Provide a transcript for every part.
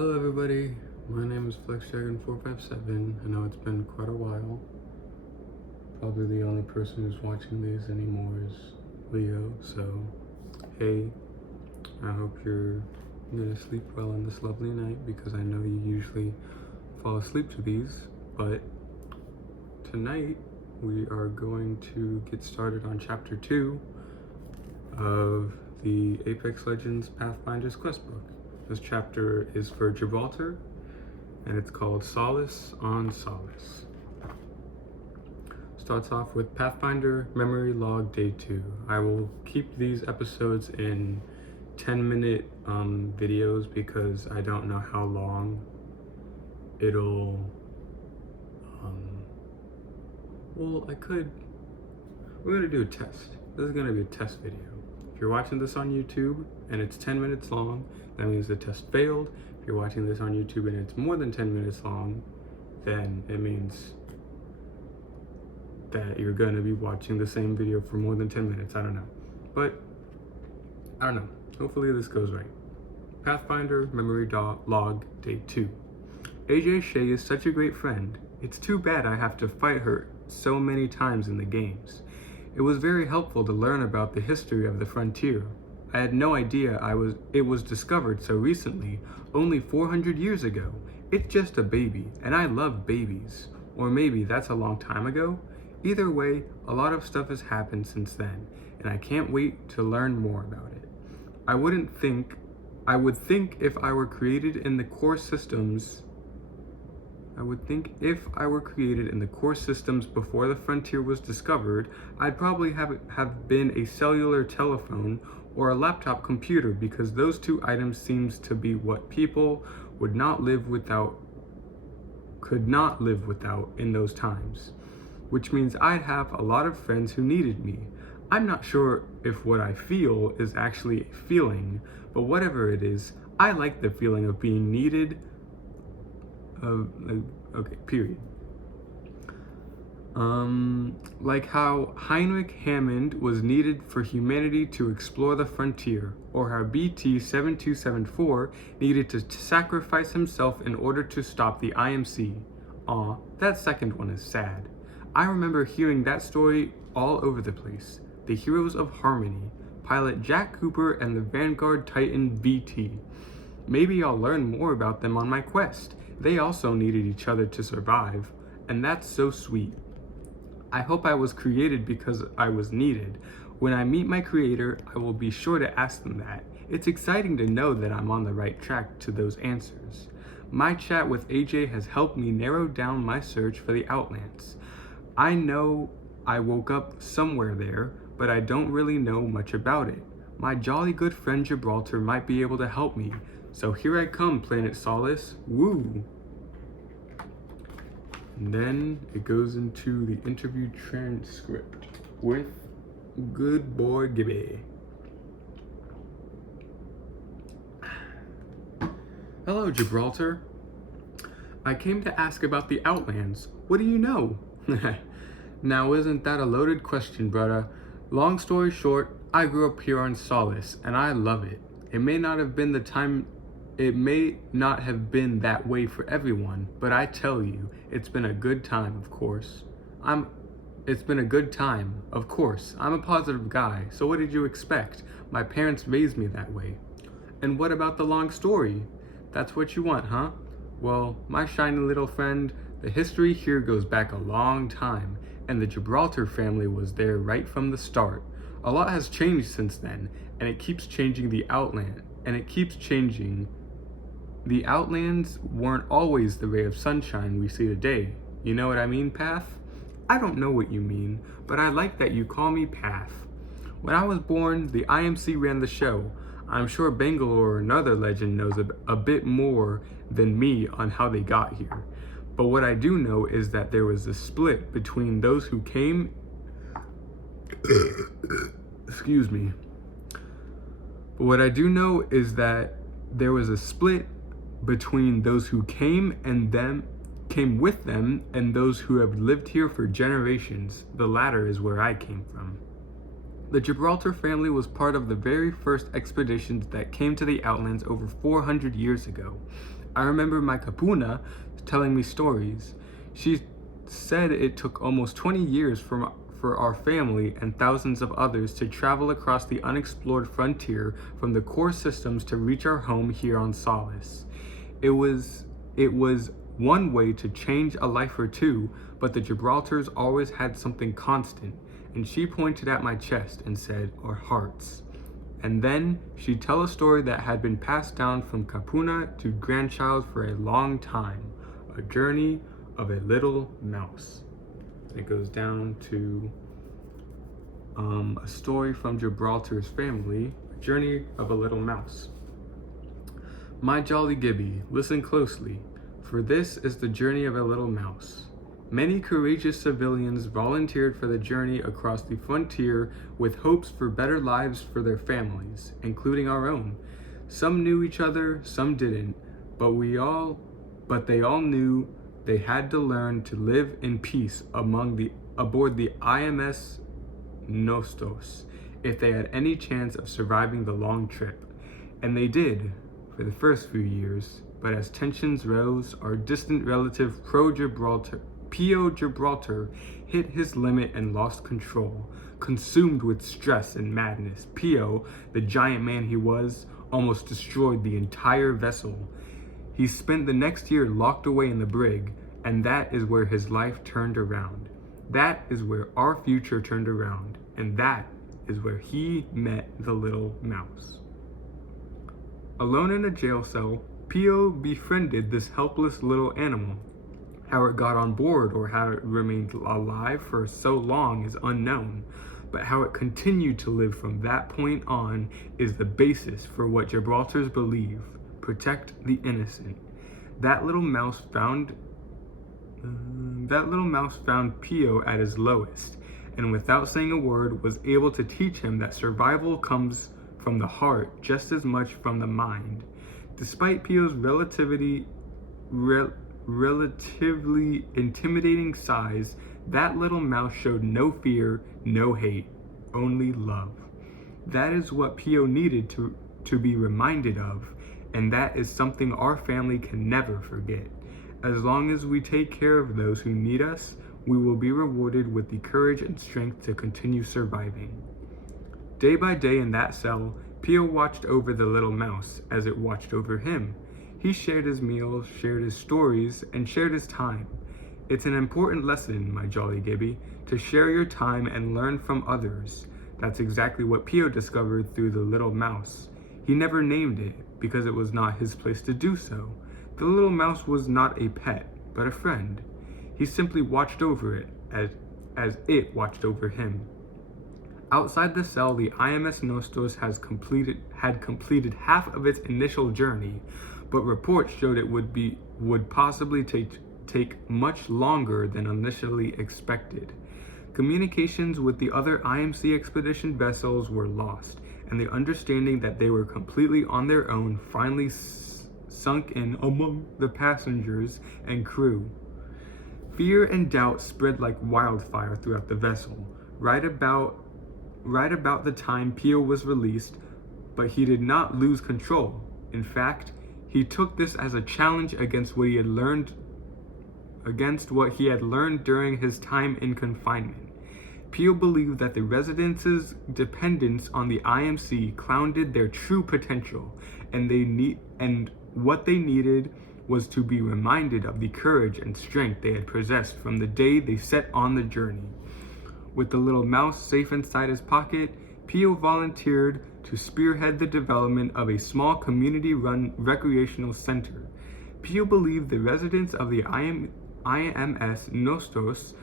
Hello everybody, my name is FlexDragon457. I know it's been quite a while. Probably the only person who's watching these anymore is Leo, so hey, I hope you're gonna sleep well on this lovely night because I know you usually fall asleep to these, but tonight we are going to get started on chapter 2 of the Apex Legends Pathfinder's quest book. This chapter is for Gibraltar, and it's called Solace on Solace. Starts off with Pathfinder Memory Log Day 2. I will keep these episodes in 10-minute videos because I don't know how long it'll, we're gonna do a test. This is gonna be a test video. If you're watching this on YouTube and it's 10 minutes long, that means the test failed. If you're watching this on YouTube and it's more than 10 minutes long, then it means that you're gonna be watching the same video for more than 10 minutes. I don't know. But, I don't know. Hopefully this goes right. Pathfinder Memory Log Day 2. AJ Shea is such a great friend. It's too bad I have to fight her so many times in the games. It was very helpful to learn about the history of the frontier. I had no idea it was discovered so recently, only 400 years ago. It's just a baby, and I love babies. Or maybe that's a long time ago? Either way, a lot of stuff has happened since then, and I can't wait to learn more about it. I would think if I were created in the core systems before the frontier was discovered, I'd probably have been a cellular telephone or a laptop computer, because those two items seems to be what people could not live without in those times. Which means I'd have a lot of friends who needed me. I'm not sure if what I feel is actually a feeling, but whatever it is, I like the feeling of being needed. Okay, period. Like how Heinrich Hammond was needed for humanity to explore the frontier, or how BT-7274 needed to sacrifice himself in order to stop the IMC. Aw, that second one is sad. I remember hearing that story all over the place. The Heroes of Harmony, pilot Jack Cooper and the Vanguard Titan VT. Maybe I'll learn more about them on my quest. They also needed each other to survive, and that's so sweet. I hope I was created because I was needed. When I meet my creator, I will be sure to ask them that. It's exciting to know that I'm on the right track to those answers. My chat with AJ has helped me narrow down my search for the Outlands. I know I woke up somewhere there, but I don't really know much about it. My jolly good friend Gibraltar might be able to help me. So here I come, Planet Solace. Woo! And then it goes into the interview transcript with good boy Gibby. Hello, Gibraltar. I came to ask about the Outlands. What do you know? Now, isn't that a loaded question, brother? Long story short, I grew up here on Solace, and I love it. It may not have been that way for everyone, but I tell you, it's been a good time, of course. I'm a positive guy, so what did you expect? My parents raised me that way. And what about the long story? That's what you want, huh? Well, my shiny little friend, the history here goes back a long time, and the Gibraltar family was there right from the start. A lot has changed since then, and it keeps changing the Outland, The Outlands weren't always the ray of sunshine we see today. You know what I mean, Path? I don't know what you mean, but I like that you call me Path. When I was born, the IMC ran the show. I'm sure Bangalore, another legend, knows a bit more than me on how they got here. But what I do know is that there was a split between those who came excuse me. But what I do know is that there was a split between those who came with them and those who have lived here for generations. The latter is where I came from. The Gibraltar family was part of the very first expeditions that came to the Outlands over 400 years ago. I remember my kapuna telling me stories. She said it took almost 20 years for our family and thousands of others to travel across the unexplored frontier from the core systems to reach our home here on Solace. It was one way to change a life or two, but the Gibraltars always had something constant, and she pointed at my chest and said, our hearts. And then she'd tell a story that had been passed down from kapuna to grandchild for a long time, a journey of a little mouse. It goes down to a story from Gibraltar's family, a journey of a little mouse. My jolly Gibby, listen closely, for this is the journey of a little mouse. Many courageous civilians volunteered for the journey across the frontier with hopes for better lives for their families, including our own. Some knew each other, some didn't, but they all knew they had to learn to live in peace aboard the IMS Nostos if they had any chance of surviving the long trip. And they did, for the first few years, but as tensions rose, our distant relative Pio Gibraltar hit his limit and lost control. Consumed with stress and madness, Pio, the giant man he was, almost destroyed the entire vessel. He spent the next year locked away in the brig, and that is where his life turned around. That is where our future turned around, and that is where he met the little mouse. Alone in a jail cell, Pio befriended this helpless little animal. How it got on board or how it remained alive for so long is unknown, but how it continued to live from that point on is the basis for what Gibraltars believe: protect the innocent. That little mouse found Pio at his lowest, and without saying a word was able to teach him that survival comes from the heart just as much from the mind. Despite Pio's relatively intimidating size, that little mouse showed no fear, no hate, only love. That is what Pio needed to be reminded of, and that is something our family can never forget. As long as we take care of those who need us, we will be rewarded with the courage and strength to continue surviving. Day by day in that cell, Pio watched over the little mouse as it watched over him. He shared his meals, shared his stories, and shared his time. It's an important lesson, my jolly Gibby, to share your time and learn from others. That's exactly what Pio discovered through the little mouse. He never named it because it was not his place to do so. The little mouse was not a pet, but a friend. He simply watched over it as it watched over him. Outside the cell, the IMS Nostos had completed half of its initial journey, but reports showed it would possibly take much longer than initially expected. Communications with the other IMC expedition vessels were lost, and the understanding that they were completely on their own finally sunk in among the passengers and crew. Fear and doubt spread like wildfire throughout the vessel. Right about the time Pio was released, but he did not lose control. In fact, he took this as a challenge against what he had learned during his time in confinement. Pio believed that the residents' dependence on the IMC clouded their true potential, and what they needed was to be reminded of the courage and strength they had possessed from the day they set on the journey. With the little mouse safe inside his pocket, Pio volunteered to spearhead the development of a small community-run recreational center. Pio believed the residents of the IMS Nostos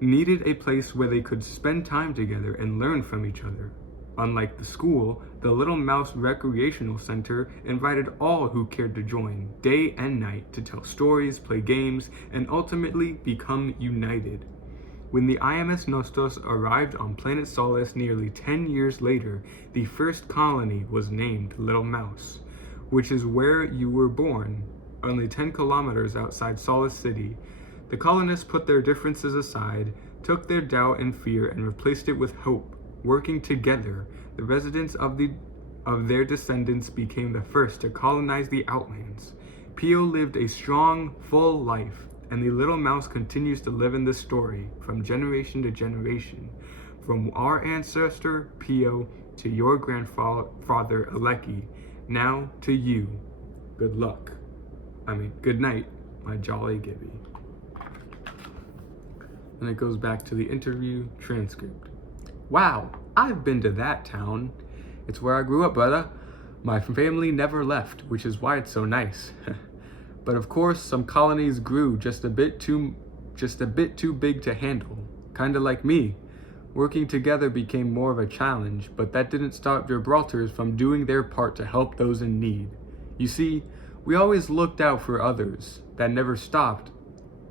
needed a place where they could spend time together and learn from each other. Unlike the school, the Little Mouse Recreational Center invited all who cared to join, day and night, to tell stories, play games, and ultimately become united. When the IMS Nostos arrived on planet Solace nearly 10 years later, the first colony was named Little Mouse, which is where you were born, only 10 kilometers outside Solace City. The colonists put their differences aside, took their doubt and fear, and replaced it with hope. Working together, the residents of their descendants became the first to colonize the Outlands. Pio lived a strong, full life, and the little mouse continues to live in this story from generation to generation, from our ancestor Pio to your grandfather Aleki, now to you. Good night, my jolly Gibby. And it goes back to the interview transcript. Wow, I've been to that town. It's where I grew up, brother. My family never left, which is why it's so nice. But of course, some colonies grew just a bit too big to handle. Kinda like me. Working together became more of a challenge, but that didn't stop Gibraltars from doing their part to help those in need. You see, we always looked out for others. That never stopped.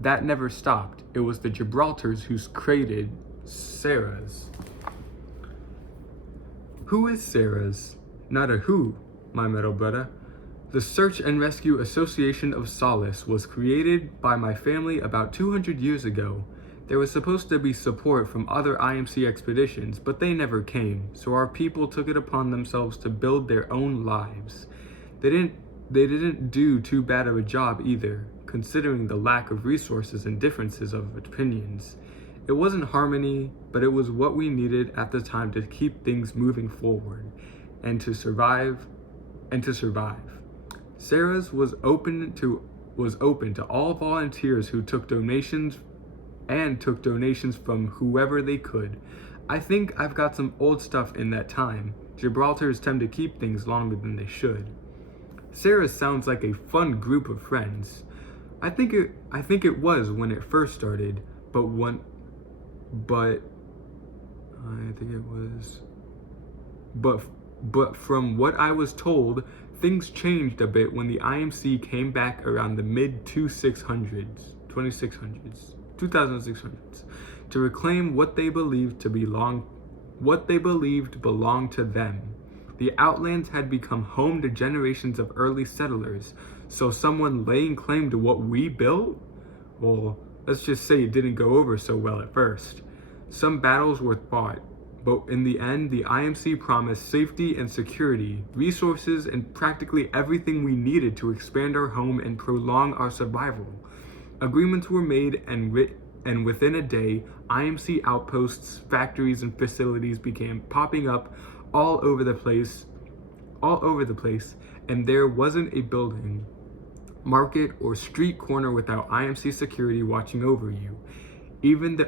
It was the Gibraltars who created Sarah's. Who is Sarah's? Not a who, my metal brother. The Search and Rescue Association of Solace was created by my family about 200 years ago. There was supposed to be support from other IMC expeditions, but they never came, so our people took it upon themselves to build their own lives. They didn't do too bad of a job either, considering the lack of resources and differences of opinions. It wasn't harmony, but it was what we needed at the time to keep things moving forward and to survive. Sarah's was open to all volunteers who took donations from whoever they could. I think I've got some old stuff in that time. Gibraltars tend to keep things longer than they should. Sarah sounds like a fun group of friends. I think it was when it first started, but from what I was told, things changed a bit when the IMC came back around the mid 2600s to reclaim what they believed belonged to them. The Outlands had become home to generations of early settlers, so someone laying claim to what we built? Well, let's just say it didn't go over so well at first. Some battles were fought, but in the end, the IMC promised safety and security, resources, and practically everything we needed to expand our home and prolong our survival. Agreements were made, and within a day, IMC outposts, factories, and facilities began popping up all over the place, and there wasn't a building, market, or street corner without IMC security watching over you. Even the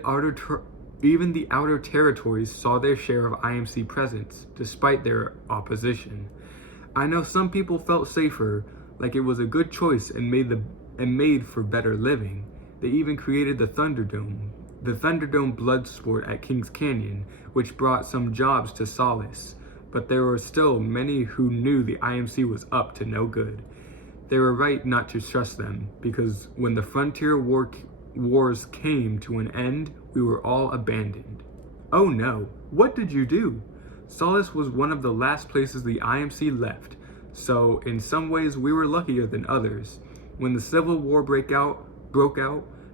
outer territories saw their share of IMC presence, despite their opposition. I know some people felt safer, like it was a good choice and made for better living. They even created the Thunderdome blood sport at Kings Canyon, which brought some jobs to Solace. But there were still many who knew the IMC was up to no good. They were right not to trust them, because when the frontier wars came to an end, we were all abandoned. Oh no, what did you do? Solace was one of the last places the IMC left, so in some ways we were luckier than others. When the Civil War broke out,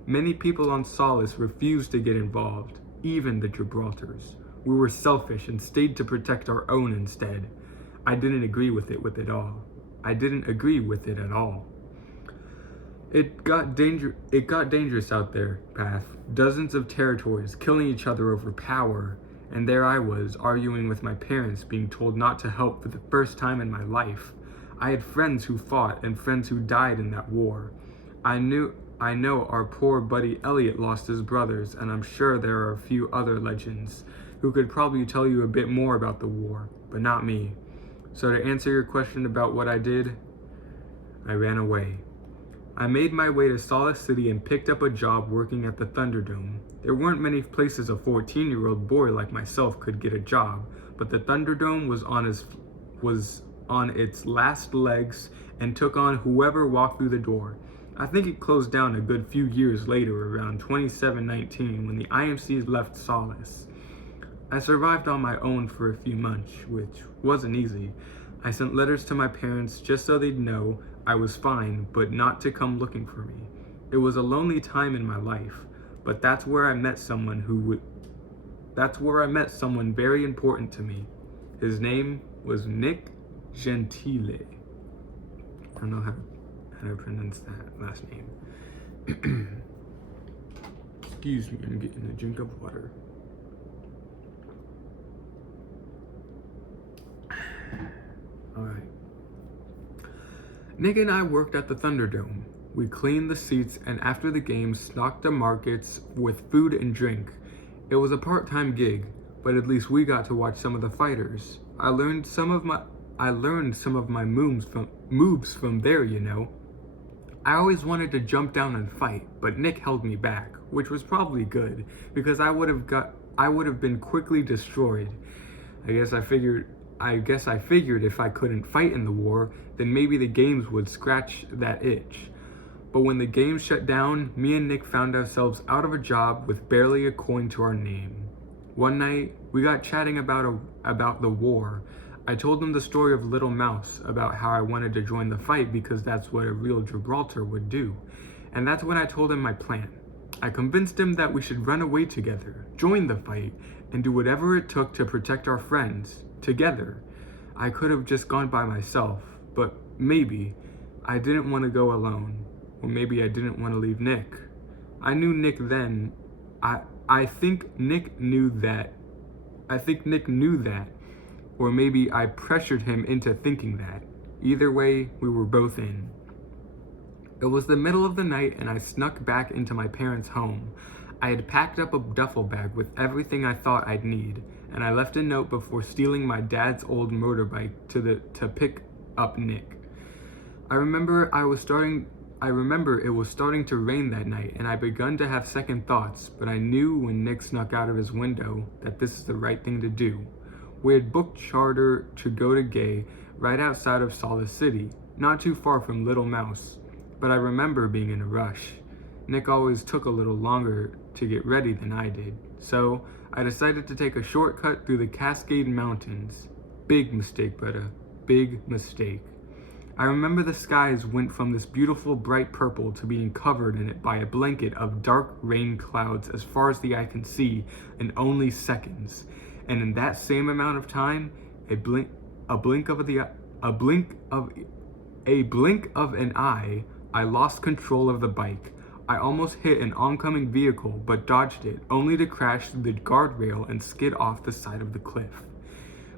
many people on Solace refused to get involved, even the Gibraltars. We were selfish and stayed to protect our own instead. I didn't agree with it at all. It got dangerous out there, Path. Dozens of territories killing each other over power, and there I was, arguing with my parents, being told not to help for the first time in my life. I had friends who fought and friends who died in that war. I know our poor buddy Elliot lost his brothers, and I'm sure there are a few other legends who could probably tell you a bit more about the war, but not me. So to answer your question about what I did, I ran away. I made my way to Solace City and picked up a job working at the Thunderdome. There weren't many places a 14-year-old boy like myself could get a job, but the Thunderdome was on its last legs and took on whoever walked through the door. I think it closed down a good few years later, around 2719, when the IMC left Solace. I survived on my own for a few months, which wasn't easy. I sent letters to my parents just so they'd know I was fine, but not to come looking for me. It was a lonely time in my life, but that's where I met someone very important to me. His name was Nick Gentile. I don't know how can I pronounce that last name? Excuse me, I'm getting a drink of water. Alright. Nick and I worked at the Thunderdome. We cleaned the seats and after the game stocked the markets with food and drink. It was a part-time gig, but at least we got to watch some of the fighters. I learned some of my moves from there, you know. I always wanted to jump down and fight, but Nick held me back, which was probably good because I would have been quickly destroyed. I guess I figured if I couldn't fight in the war, then maybe the games would scratch that itch. But when the games shut down, me and Nick found ourselves out of a job with barely a coin to our name. One night, we got chatting about the war. I told him the story of Little Mouse, about how I wanted to join the fight because that's what a real Gibraltar would do. And that's when I told him my plan. I convinced him that we should run away together, join the fight, and do whatever it took to protect our friends, together. I could have just gone by myself, but maybe I didn't want to go alone, or maybe I didn't want to leave Nick. I knew Nick then. I think Nick knew that. Or maybe I pressured him into thinking that. Either way, we were both in. It was the middle of the night and I snuck back into my parents' home. I had packed up a duffel bag with everything I thought I'd need, and I left a note before stealing my dad's old motorbike to pick up Nick. I remember it was starting to rain that night, and I begun to have second thoughts, but I knew when Nick snuck out of his window that this is the right thing to do. We had booked charter to go to Gay, right outside of Solace City, not too far from Little Mouse, but I remember being in a rush. Nick always took a little longer to get ready than I did, so I decided to take a shortcut through the Cascade Mountains. Big mistake, brother. Big mistake. I remember the skies went from this beautiful bright purple to being covered in it by a blanket of dark rain clouds as far as the eye can see in only seconds. And in that same amount of time, a blink of an eye, I lost control of the bike. I almost hit an oncoming vehicle, but dodged it, only to crash through the guardrail and skid off the side of the cliff.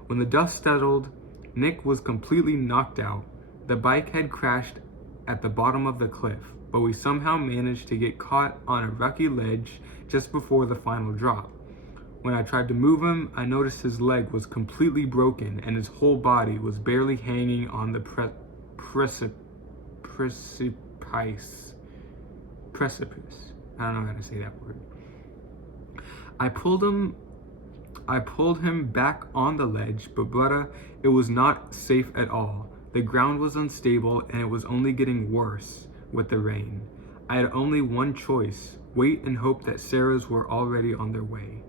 When the dust settled, Nick was completely knocked out. The bike had crashed at the bottom of the cliff, but we somehow managed to get caught on a rocky ledge just before the final drop. When I tried to move him, I noticed his leg was completely broken and his whole body was barely hanging on the precipice. I don't know how to say that word. I pulled him back on the ledge, but brother, it was not safe at all. The ground was unstable and it was only getting worse with the rain. I had only one choice, wait and hope that Sarah's were already on their way.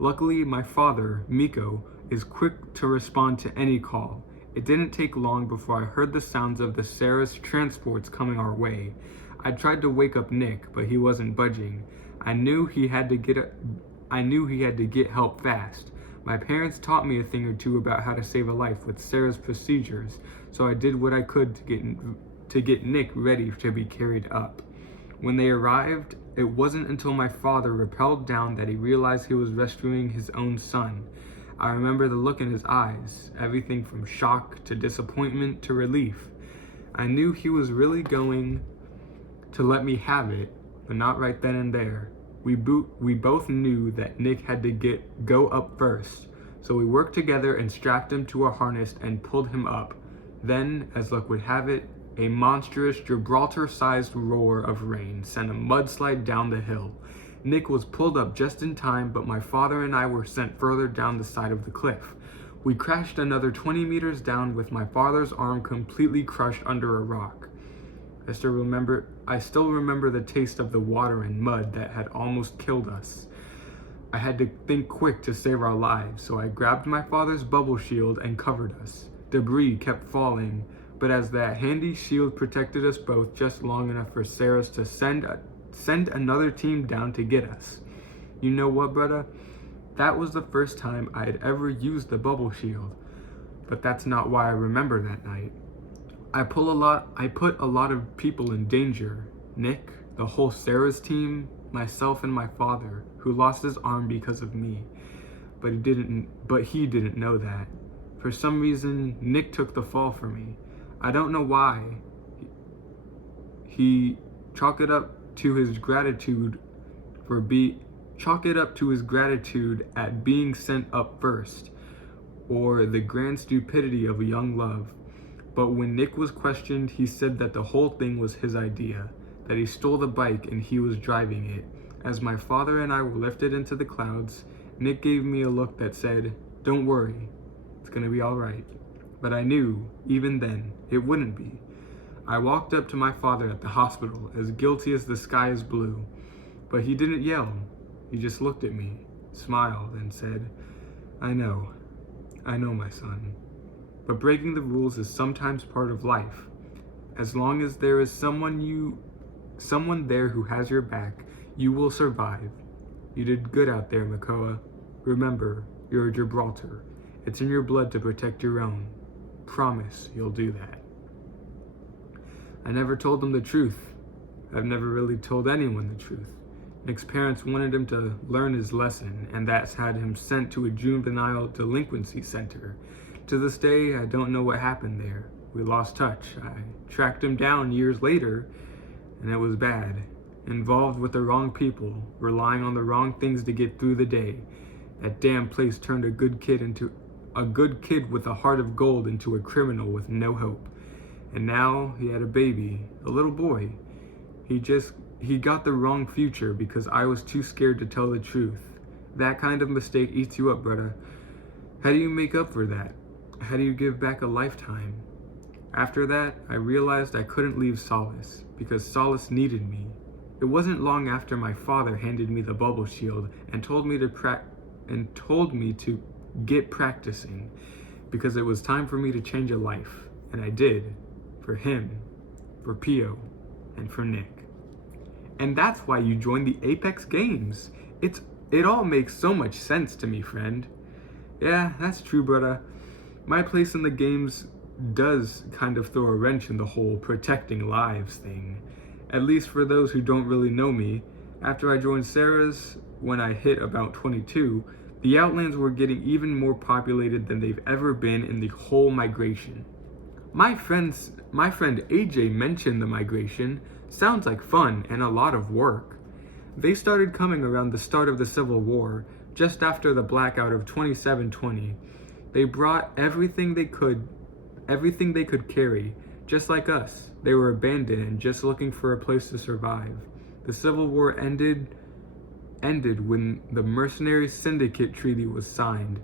Luckily, my father, Miko, is quick to respond to any call. It didn't take long before I heard the sounds of the Sarah's transports coming our way. I tried to wake up Nick, but he wasn't budging. I knew he had to get help fast. My parents taught me a thing or two about how to save a life with Sarah's procedures, so I did what I could to get Nick ready to be carried up. When they arrived, it wasn't until my father rappelled down that he realized he was rescuing his own son. I remember the look in his eyes, everything from shock to disappointment to relief. I knew he was really going to let me have it, but not right then and there. We both knew that Nick had to go up first, so we worked together and strapped him to a harness and pulled him up. Then, as luck would have it, a monstrous Gibraltar-sized roar of rain sent a mudslide down the hill. Nick was pulled up just in time, but my father and I were sent further down the side of the cliff. We crashed another 20 meters down with my father's arm completely crushed under a rock. I still remember the taste of the water and mud that had almost killed us. I had to think quick to save our lives, so I grabbed my father's bubble shield and covered us. Debris kept falling, but as that handy shield protected us both just long enough for Sarah's to send another team down to get us. You know what, brother? That was the first time I had ever used the bubble shield, but that's not why I remember that night. I put a lot of people in danger. Nick, the whole Sarah's team, myself and my father, who lost his arm because of me. But he didn't know that. For some reason, Nick took the fall for me. I don't know why. He chalk it up to his gratitude at being sent up first, or the grand stupidity of a young love. But when Nick was questioned, he said that the whole thing was his idea, that he stole the bike and he was driving it. As my father and I were lifted into the clouds, Nick gave me a look that said, "Don't worry, it's gonna be all right." But I knew, even then, it wouldn't be. I walked up to my father at the hospital, as guilty as the sky is blue. But he didn't yell. He just looked at me, smiled, and said, I know, my son. But breaking the rules is sometimes part of life. As long as there is someone there who has your back, you will survive. You did good out there, Makoa. Remember, you're a Gibraltar. It's in your blood to protect your own. Promise you'll do that. I never told him the truth. I've never really told anyone the truth. Nick's parents wanted him to learn his lesson, and that's had him sent to a juvenile delinquency center. To this day, I don't know what happened there. We lost touch. I tracked him down years later, and it was bad. Involved with the wrong people, relying on the wrong things to get through the day. That damn place turned a good kid with a heart of gold into a criminal with no hope. And now he had a baby, a little boy. He got the wrong future because I was too scared to tell the truth. That kind of mistake eats you up, brother. How do you make up for that? How do you give back a lifetime? After that, I realized I couldn't leave Solace because Solace needed me. It wasn't long after my father handed me the bubble shield and told me to get practicing because it was time for me to change a life. And I did. For him, for Pio, and for Nick. And that's why you joined the Apex Games. It all makes so much sense to me, friend. Yeah, that's true, brother. My place in the games does kind of throw a wrench in the whole protecting lives thing. At least for those who don't really know me, after I joined Sarah's when I hit about 22, the Outlands were getting even more populated than they've ever been in the whole migration. My friend AJ mentioned the migration. Sounds like fun and a lot of work. They started coming around the start of the Civil War, just after the blackout of 2720. They brought everything they could carry, just like us. They were abandoned and just looking for a place to survive. The Civil War ended when the Mercenary Syndicate Treaty was signed,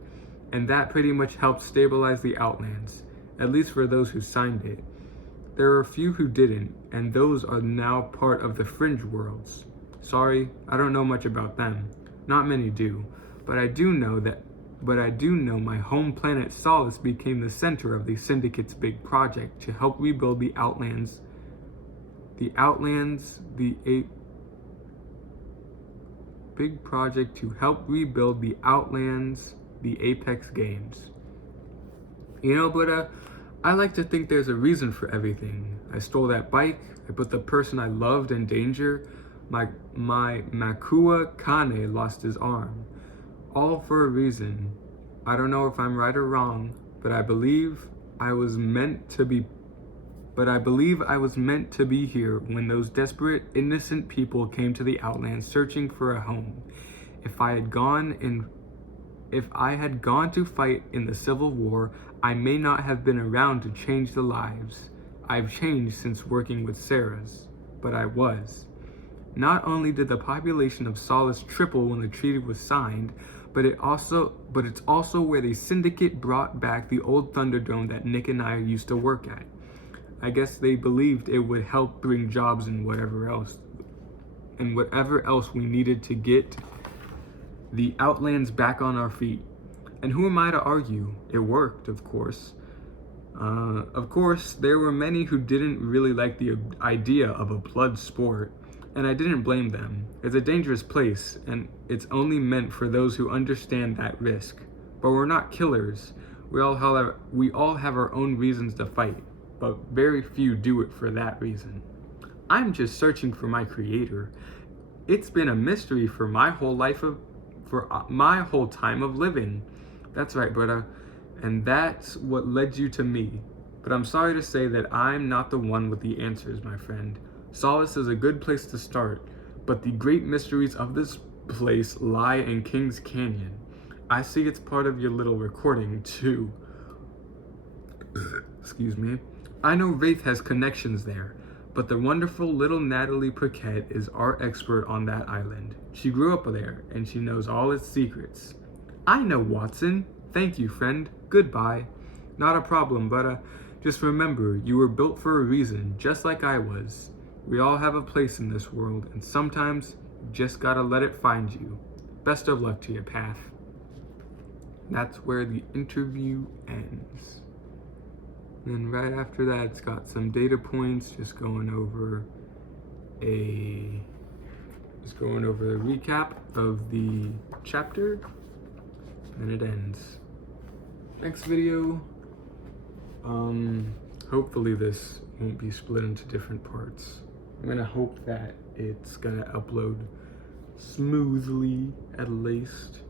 and that pretty much helped stabilize the Outlands, at least for those who signed it. There are a few who didn't, and those are now part of the Fringe Worlds. Sorry, I don't know much about them. Not many do, but I do know my home planet Solace became the center of the Syndicate's big project to help rebuild the Outlands. Big project to help rebuild the Outlands, the Apex Games. You know, but I like to think there's a reason for everything. I stole that bike, I put the person I loved in danger, my Makua Kane lost his arm. All for a reason. I don't know if I'm right or wrong, but I believe I was meant to be here when those desperate, innocent people came to the Outlands searching for a home. If I had gone to fight in the Civil War, I may not have been around to change the lives. I've changed since working with Sarah's, but I was. Not only did the population of Solace triple when the treaty was signed, but it's also where the Syndicate brought back the old Thunderdome that Nick and I used to work at. I guess they believed it would help bring jobs and whatever else we needed to get the Outlands back on our feet. And who am I to argue? It worked, of course. Of course, there were many who didn't really like the idea of a blood sport, and I didn't blame them. It's a dangerous place, and it's only meant for those who understand that risk. But we're not killers. We all have our own reasons to fight. but very few do it for that reason. I'm just searching for my creator. It's been a mystery for my whole my whole time of living. That's right, brother. And that's what led you to me. But I'm sorry to say that I'm not the one with the answers, my friend. Solace is a good place to start, but the great mysteries of this place lie in King's Canyon. I see it's part of your little recording, too. Excuse me. I know Wraith has connections there, but the wonderful little Natalie Paquette is our expert on that island. She grew up there, and she knows all its secrets. I know, Watson. Thank you, friend. Goodbye. Not a problem, but just remember, you were built for a reason, just like I was. We all have a place in this world, and sometimes you just gotta let it find you. Best of luck to your path. That's where the interview ends. And right after that, it's got some data points, just going over a recap of the chapter, and it ends. Next video, hopefully this won't be split into different parts. I'm gonna hope that it's gonna upload smoothly at least.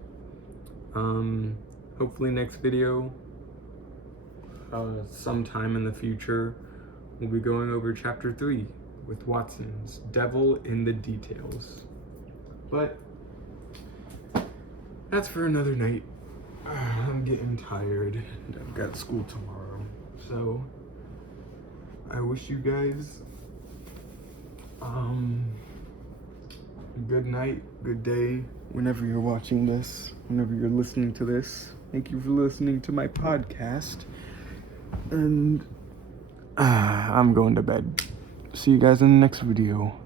Hopefully next video, sometime in the future, we'll be going over chapter 3 with Watson's Devil in the Details. But that's for another night. I'm getting tired and I've got school tomorrow. So I wish you guys good night, good day, whenever you're watching this, whenever you're listening to this. Thank you for listening to my podcast. And I'm going to bed. See you guys in the next video.